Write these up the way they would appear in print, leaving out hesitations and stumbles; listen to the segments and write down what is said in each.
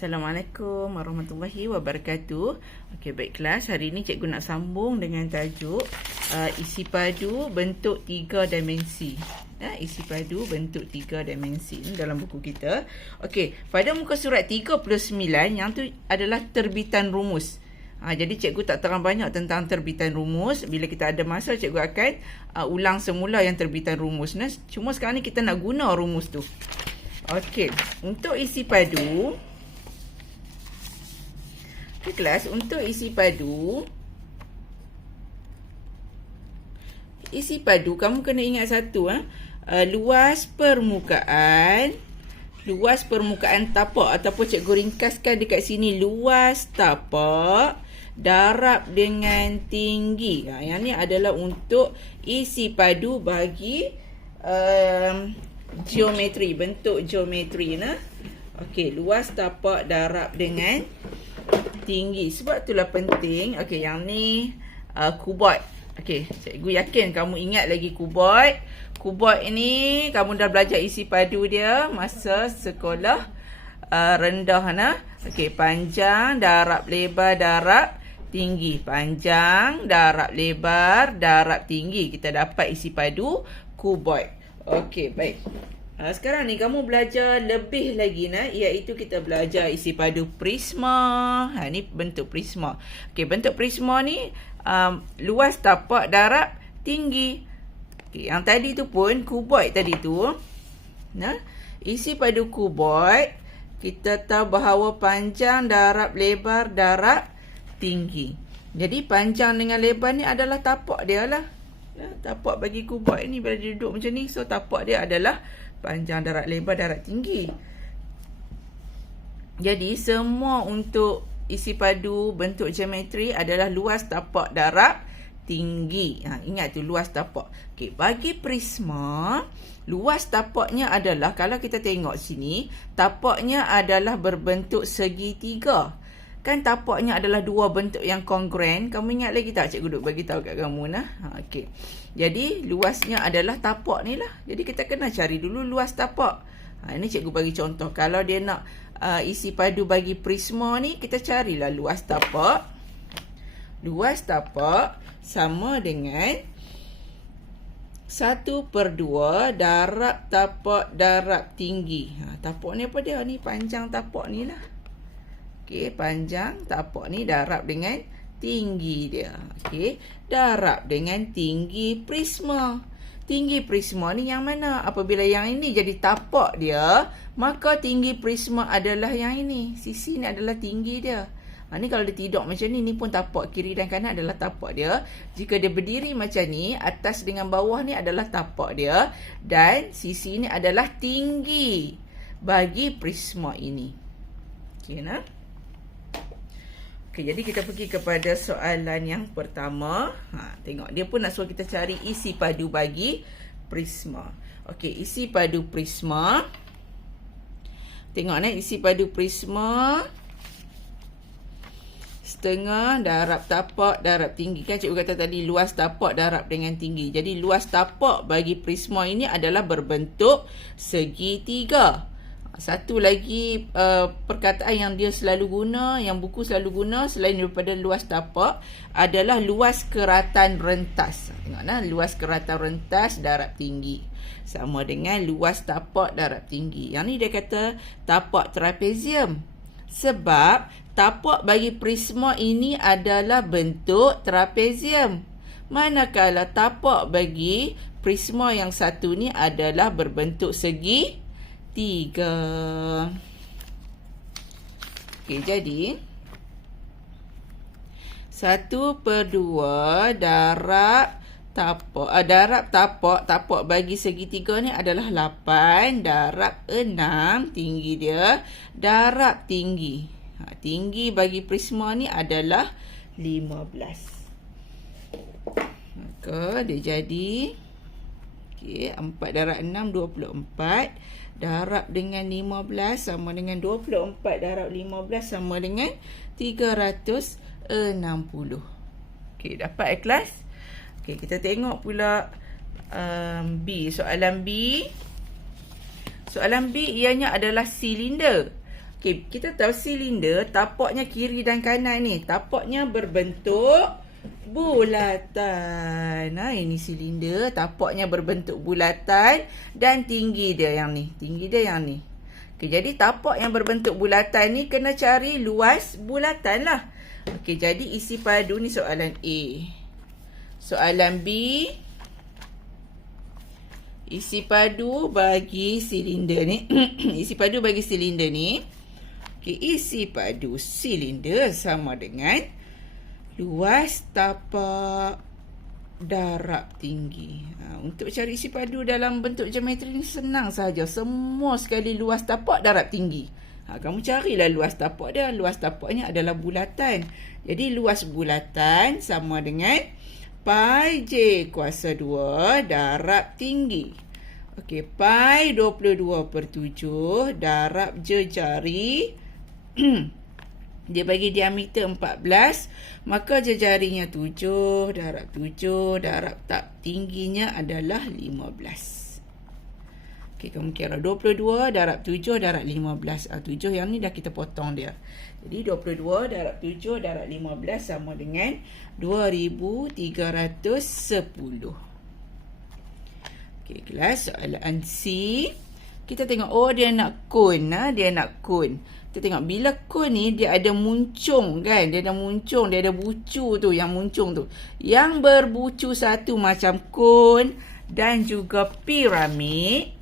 Assalamualaikum warahmatullahi wabarakatuh. Okey, baik kelas. Hari ini cikgu nak sambung dengan tajuk isi padu bentuk 3 dimensi. Isi padu bentuk 3 dimensi ini dalam buku kita. Okey, pada muka surat 39 yang tu adalah terbitan rumus. Jadi cikgu tak terang banyak tentang terbitan rumus. Bila kita ada masa, cikgu akan ulang semula yang terbitan rumus. Cuma sekarang ni kita nak guna rumus tu. Okey, untuk isi padu. Okey kelas, untuk isi padu kamu kena ingat satu, luas permukaan tapak ataupun cikgu ringkaskan dekat sini, luas tapak darab dengan tinggi. Yang ni adalah untuk isi padu bagi geometri, bentuk geometri. Okey, luas tapak darab dengan tinggi. Sebab itulah penting. Okey, yang ni kuboid. Okey, cikgu yakin kamu ingat lagi kuboid. Kuboid ini kamu dah belajar isi padu dia masa sekolah rendah. Okey, panjang darab lebar darab tinggi. Panjang darab lebar darab tinggi. Kita dapat isi padu kuboid. Okey, baik. Sekarang ni kamu belajar lebih lagi, iaitu kita belajar isi padu prisma. Ni bentuk prisma. Okey, bentuk prisma ni luas tapak darab tinggi. Okey, yang tadi tu pun kuboid tadi tu. Isi padu kuboid kita tahu bahawa panjang darab lebar darab tinggi. Jadi panjang dengan lebar ni adalah tapak dia lah. Tapak bagi kuboid ni bila dia duduk macam ni, so tapak dia adalah panjang darab lebar darab tinggi. Jadi semua untuk isi padu bentuk geometri adalah luas tapak darab tinggi. Ingat tu, luas tapak. Okey, bagi prisma, luas tapaknya adalah, kalau kita tengok sini, tapaknya adalah berbentuk segitiga. Kan tapaknya adalah dua bentuk yang kongruen. Kamu ingat lagi tak cikgu duk bagi tahu kat kamu okey. Jadi luasnya adalah tapak ni lah. Jadi kita kena cari dulu luas tapak. Ini cikgu bagi contoh. Kalau dia nak isi padu bagi prisma ni, kita carilah luas tapak. Luas tapak sama dengan 1/2 darab tapak darab tinggi. Tapak ni apa dia? Ni panjang tapak ni lah. Okey, panjang tapak ni darab dengan tinggi dia. Okey, darab dengan tinggi prisma. Tinggi prisma ni yang mana? Apabila yang ini jadi tapak dia, maka tinggi prisma adalah yang ini. Sisi ni adalah tinggi dia. Ni kalau dia tidur macam ni pun tapak kiri dan kanan adalah tapak dia. Jika dia berdiri macam ni, atas dengan bawah ni adalah tapak dia. Dan sisi ni adalah tinggi bagi prisma ini. Okey, Okey, jadi kita pergi kepada soalan yang pertama. Tengok, dia pun nak suruh kita cari isi padu bagi prisma. Okey, isi padu prisma. Tengok isi padu prisma. Setengah darab tapak darab tinggi. Kan cikgu kata tadi luas tapak darab dengan tinggi. Jadi luas tapak bagi prisma ini adalah berbentuk segitiga. Satu lagi perkataan yang dia selalu guna, yang buku selalu guna selain daripada luas tapak, adalah luas keratan rentas. Tengok luas keratan rentas darab tinggi sama dengan luas tapak darab tinggi. Yang ni dia kata tapak trapezium. Sebab tapak bagi prisma ini adalah bentuk trapezium. Manakala tapak bagi prisma yang satu ni adalah berbentuk segitiga. Okey, jadi 1/2 darab tapak bagi segitiga ni adalah 8 darab 6 tinggi dia darab tinggi. Tinggi bagi prisma ni adalah 15. Maka dia jadi 4 darab 6 24 darab dengan 15 sama dengan 24 darab 15 sama dengan 360. Okey, dapat kelas? Okey, kita tengok pula B. Soalan B. Soalan B ianya adalah silinder. Okey, kita tahu silinder tapaknya kiri dan kanan ni. Tapaknya berbentuk bulatan. Ini silinder, tapaknya berbentuk bulatan dan tinggi dia yang ni. Tinggi dia yang ni. Okey, jadi tapak yang berbentuk bulatan ni kena cari luas bulatan lah. Okey, jadi isi padu ni soalan A. Soalan B, isi padu bagi silinder ni. Isi padu bagi silinder ni. Okey, isi padu silinder sama dengan luas tapak darab tinggi. Untuk cari isi padu dalam bentuk geometri ni senang saja. Semua sekali luas tapak darab tinggi. Kamu carilah luas tapak dia. Luas tapaknya adalah bulatan. Jadi luas bulatan sama dengan pi J kuasa 2 darab tinggi. Okey, pi 22/7 darab jejari. Dia bagi diameter 14, maka jejarinya 7 darab 7 darab tak tingginya adalah 15. Okey, kamu kira 22 darab 7 darab 15. 7 yang ni dah kita potong dia. Jadi 22 darab 7 darab 15 sama dengan 2310. Okey, kelas soalan C. Kita tengok, dia nak kun. Dia nak kun. Kita tengok, bila kun ni dia ada muncung kan. Dia ada muncung, dia ada bucu tu. Yang muncung tu, yang berbucu satu macam kun dan juga piramid.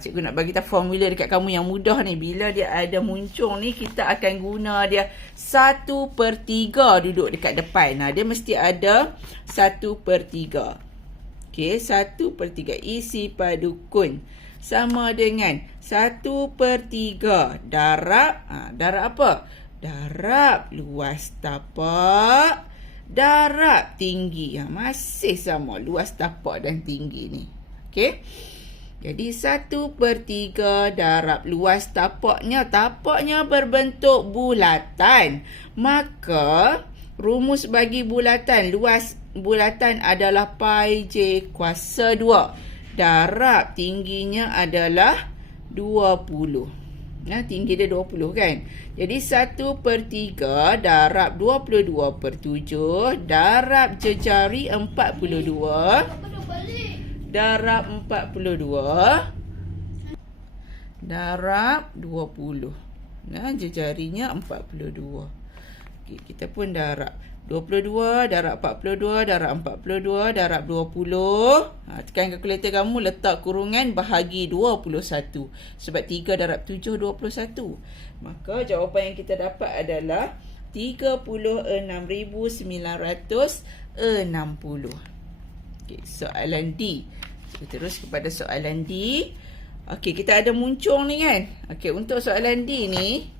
Cikgu nak bagi tahu formula dekat kamu yang mudah ni. Bila dia ada muncung ni, kita akan guna dia 1/3 duduk dekat depan. Dia mesti ada 1/3. Okey, 1/3 isi padu kun sama dengan 1/3 darab. Darab apa? Darab luas tapak darab tinggi. Masih sama luas tapak dan tinggi ni. Okey. Jadi 1/3 darab luas tapaknya. Tapaknya berbentuk bulatan. Maka rumus bagi bulatan, luas bulatan adalah pi J kuasa 2. Darab tingginya adalah 20. Tinggi dia 20 kan. Jadi 1/3 darab 22/7 darab jejari 42 darab 42 darab 20. Jejarinya 42. Okey, kita pun darab 22 darab 42 darab 42 darab 20. Tekan kalkulator kamu, letak kurungan, bahagi 21. Sebab 3 darab 7, 21. Maka jawapan yang kita dapat adalah 36,960. Okey, soalan D. Kita terus kepada soalan D. Okey, kita ada muncung ni kan. Okey, untuk soalan D ni,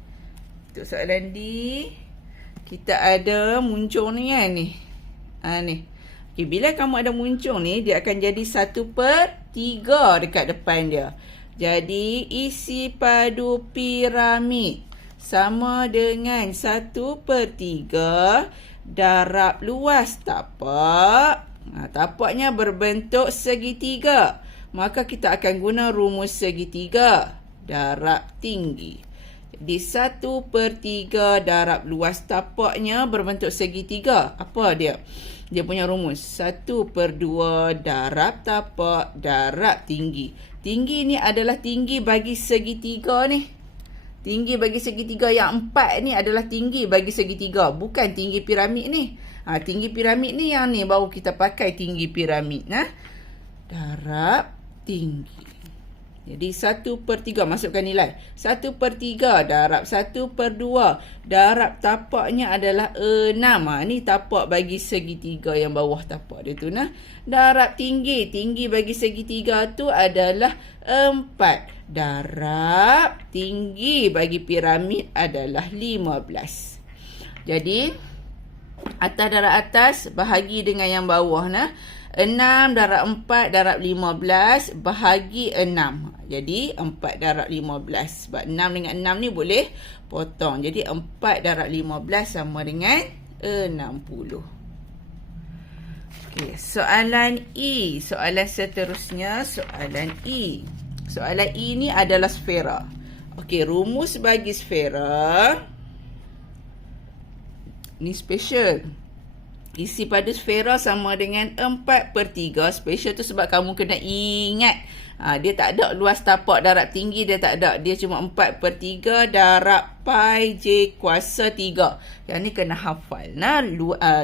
kita ada muncung ni kan ni. Ni. Okey, bila kamu ada muncung ni, dia akan jadi 1/3 dekat depan dia. Jadi isi padu piramid sama dengan 1/3 darab luas tapak. Tapaknya berbentuk segitiga. Maka kita akan guna rumus segitiga darab tinggi. Jadi 1/3 darab luas tapaknya berbentuk segitiga. Apa dia? Dia punya rumus 1/2 darab tapak darab tinggi. Tinggi ni adalah tinggi bagi segitiga ni. Tinggi bagi segitiga yang 4 ni adalah tinggi bagi segitiga. Bukan tinggi piramid ni. Tinggi piramid ni yang ni baru kita pakai tinggi piramid. Darab tinggi. Jadi 1/3, masukkan nilai. 1/3 darab 1/2 darab tapaknya adalah 6. Ni tapak bagi segitiga yang bawah tapak dia tu. Darab tinggi. Tinggi bagi segitiga tu adalah 4. Darab tinggi bagi piramid adalah 15. Jadi atas darab atas bahagi dengan yang bawah. 6 darab 4 darab 15 bahagi 6. Jadi 4 darab 15. Sebab 6 dengan 6 ni boleh potong. Jadi 4 darab 15 sama dengan 60. Okey, soalan E. Soalan seterusnya, soalan E. Soalan E ni adalah sfera. Okey, rumus bagi sfera ni special. Isi padu sfera sama dengan 4/3. Special tu sebab kamu kena ingat. Dia tak ada luas tapak darab tinggi, dia tak ada. Dia cuma 4/3 darab pi j kuasa 3. Yang ni kena hafal. Nah,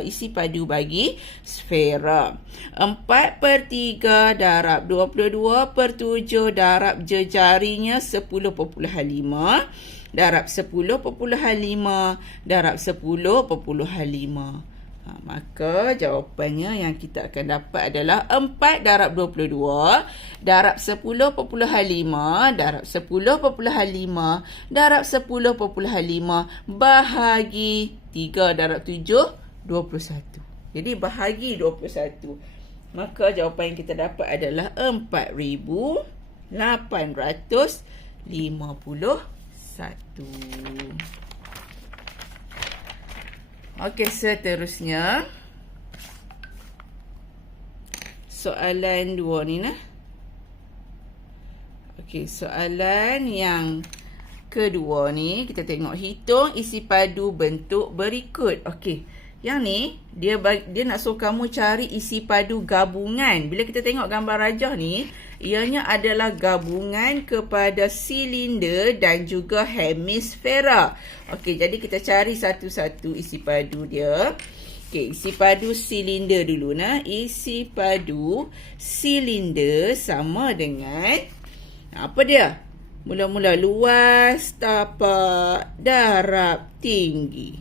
isi padu bagi sfera. 4/3 darab 22/7 darab jejarinya 10,5. Darab 10,5 darab 10,5. Maka jawapannya yang kita akan dapat adalah 4 darab 22 darab 10,5 darab 10,5 darab 10,5 bahagi 3 darab 7, 21. Jadi bahagi 21. Maka jawapan yang kita dapat adalah 4,851. Okey, seterusnya soalan 2 ni nah. Okey, soalan yang kedua ni kita tengok hitung isi padu bentuk berikut. Okey, yang ni dia nak suruh kamu cari isi padu gabungan. Bila kita tengok gambar rajah ni, ianya adalah gabungan kepada silinder dan juga hemisfera. Okey, jadi kita cari satu-satu isi padu dia. Okey, isi padu silinder dulu nah. Isi padu silinder sama dengan apa dia? Mula-mula luas tapak darab tinggi.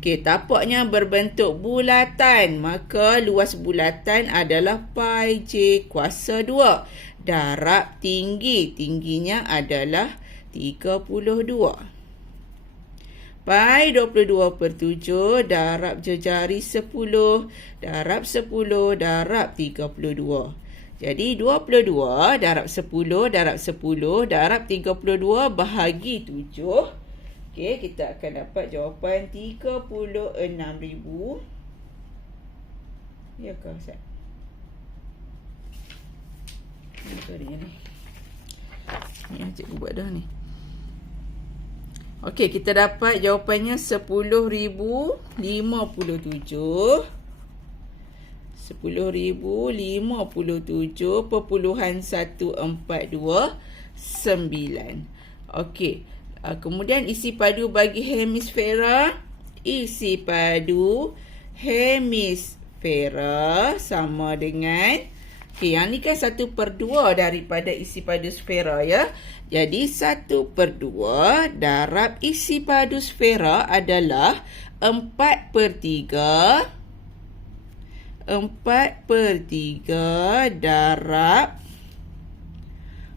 Okey, tapaknya berbentuk bulatan, maka luas bulatan adalah pi j kuasa 2. Darab tinggi, tingginya adalah 32. Pi 22/7 darab jejari 10 darab 10 darab 32. Jadi 22 darab 10 darab 10 darab 32 bahagi 7. Okey, kita akan dapat jawapan 36,000. Ya ke, Ustaz? Sorry ni. Ni yang cikgu buat dah ni. Okey, kita dapat jawapannya 10,057. 10,057.142.9. Okey. Kemudian isi padu bagi hemisfera. Isi padu hemisfera sama dengan, okey, yang ni kan 1/2 daripada isi padu sfera ya. Jadi 1/2 darab isi padu sfera adalah 4/3. 4/3 darab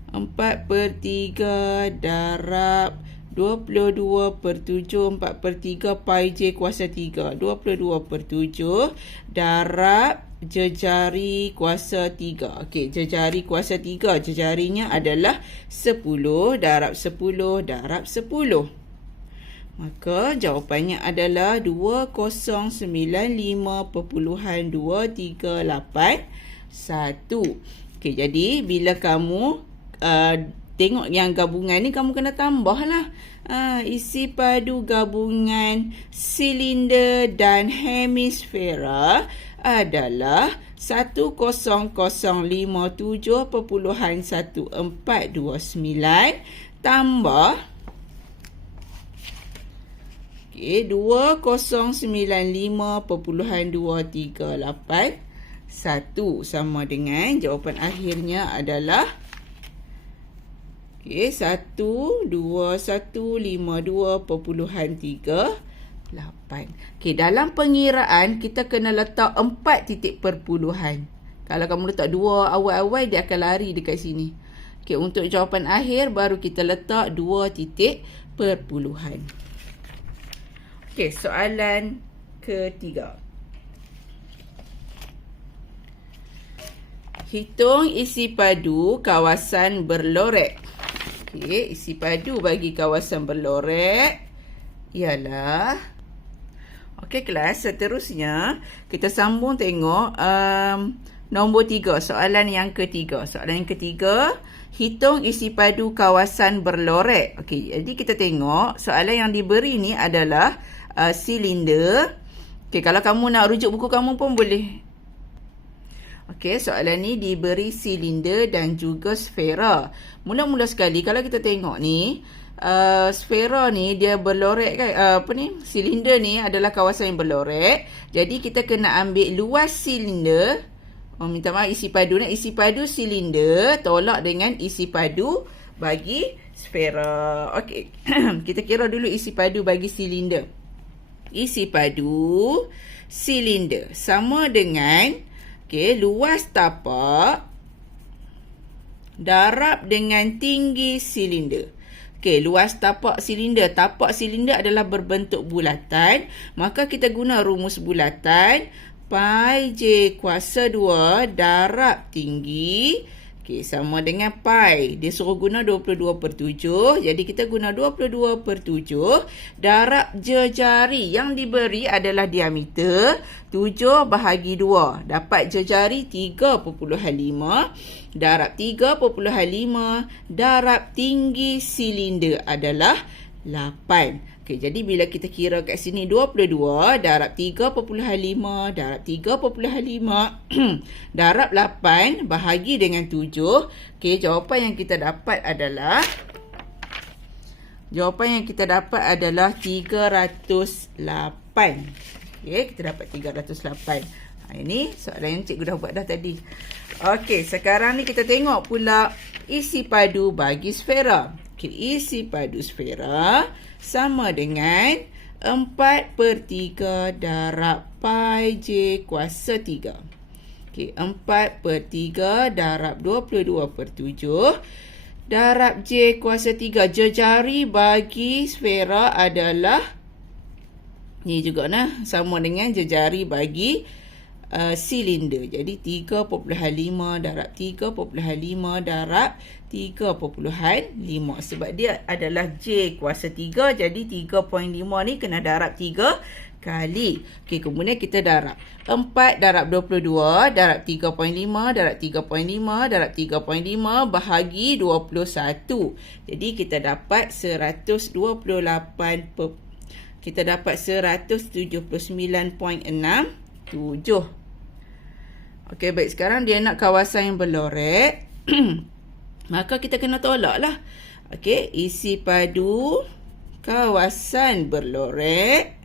4/3 darab 22/7 4/3 pi j kuasa 3. 22/7 darab jejari kuasa 3. Okey, jejari kuasa 3. Jejarinya adalah 10 darab 10 darab 10. Maka jawapannya adalah 2095.2381. Okey, jadi bila kamu tengok yang gabungan ni, kamu kena tambah lah. Isi padu gabungan silinder dan hemisfera adalah 10057.1429 tambah 2095.2381 sama dengan jawapan akhirnya adalah 1252.38. Okey, dalam pengiraan kita kena letak 4 titik perpuluhan. Kalau kamu letak 2 awal-awal, dia akan lari dekat sini. Okey, untuk jawapan akhir baru kita letak 2 titik perpuluhan. Okey, soalan ketiga. Hitung isi padu kawasan berlorek. Okey, isi padu bagi kawasan berlorek ialah, okey kelas, seterusnya kita sambung tengok nombor 3, soalan yang ketiga. Soalan yang ketiga, hitung isi padu kawasan berlorek. Okey, jadi kita tengok soalan yang diberi ni adalah silinder. Okey, kalau kamu nak rujuk buku kamu pun boleh. Okey, soalan ni diberi silinder dan juga sfera. Mula-mula sekali kalau kita tengok ni, sfera ni dia berlorek kan, silinder ni adalah kawasan yang berlorek. Jadi kita kena ambil luas silinder. Minta maaf, isi padu ni, isi padu silinder tolak dengan isi padu bagi sfera. Okey. Kita kira dulu isi padu bagi silinder. Isi padu silinder sama dengan luas tapak darab dengan tinggi silinder. Luas tapak silinder. Tapak silinder adalah berbentuk bulatan. Maka kita guna rumus bulatan. Pi J kuasa 2 darab tinggi. Sama dengan pi. Dia suruh guna 22/7. Jadi kita guna 22/7. Darab jejari yang diberi adalah diameter 7 bahagi 2. Dapat jejari 3.5. Darab 3.5. Darab tinggi silinder adalah 8. Jadi bila kita kira kat sini 22 darab 3.5 darab 3.5 darab 8 bahagi dengan 7. Jawapan yang kita dapat adalah 308. Kita dapat 308. Ini soalan yang cikgu dah buat dah tadi. Sekarang ni kita tengok pula isi padu bagi sfera. Isi padu sfera sama dengan 4/3 darab pi J kuasa 3. 4/3 darab 22/7 darab J kuasa 3. Jejari bagi sfera adalah ni juga sama dengan jejari bagi silinder. Jadi 3.5 darab 3.5 darab 3.5 sebab dia adalah J kuasa 3. Jadi 3.5 ni kena darab 3 kali. Kemudian kita darab 4 darab 22 darab 3.5 darab 3.5 darab 3.5 bahagi 21. Jadi kita dapat 129. Kita dapat 179.67. Baik, sekarang dia nak kawasan yang berlorek. Maka kita kena tolak lah. Isi padu kawasan berlorek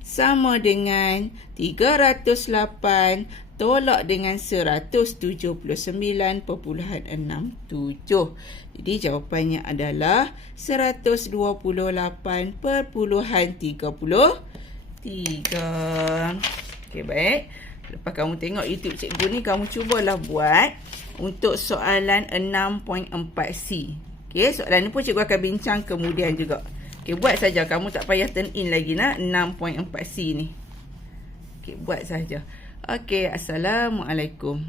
sama dengan 308 tolak dengan 179.67. Jadi jawapannya adalah 128.33. Baik. Lepas kamu tengok YouTube cikgu ni, kamu cubalah buat untuk soalan 6.4C. Soalan ni pun cikgu akan bincang kemudian juga. Buat saja, kamu tak payah turn in lagi 6.4C ni. Buat saja. Assalamualaikum.